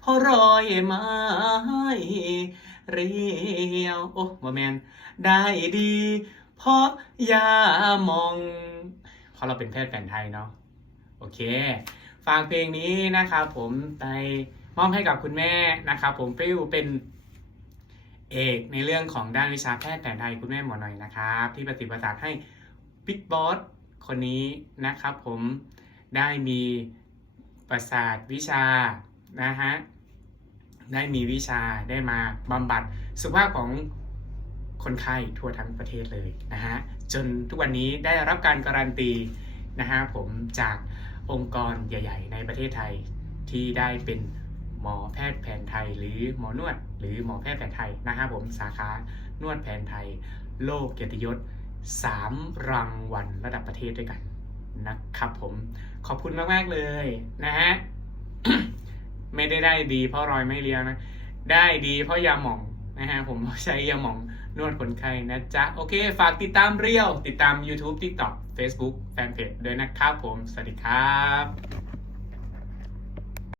เพราะรอยไม้เรียว โอ้โมแมนได้ดี เพราะยามองเพราะเราเป็นแพทย์แผนไทยเนาะโอเค ฟังเพลงนี้นะครับผมไปมอบให้กับคุณแม่นะครับผมปริ้วเป็นเอกในเรื่องของด้านวิชาแพทย์แผนไทยคุณแม่หมอหน่อยนะครับ ที่ปฏิบัติให้บิ๊กบอสคนนี้นะครับผมได้มีประสาทวิชา นะฮะได้มีวิชาได้มาบำบัดสุขภาพของคนไข้ทั่วทั้งประเทศเลยนะฮะจนทุกวันนี้ได้รับการการันตีนะฮะผมจากองค์กรใหญ่ ๆ ในประเทศไทยที่ได้เป็นหมอแพทย์แผนไทย หรือหมอนวด หรือหมอแพทย์แผนไทยนะครับผมสาขานวดแผนไทย โลกเกียรติยศ 3 รางวัลระดับประเทศด้วยกันนะครับผมขอบคุณมาก ๆ เลยนะฮะ ได้ได้ดีเพราะรอยไม่เลี้ยวนะ ได้ดีเพราะยาหม่องนะฮะผมใช้ยาหม่องนวดคนไข้นะจ๊ะ โอเค ฝากติดตามเรียว ติดตาม YouTube TikTok Facebook แฟนเพจด้วยนะครับผม สวัสดีครับ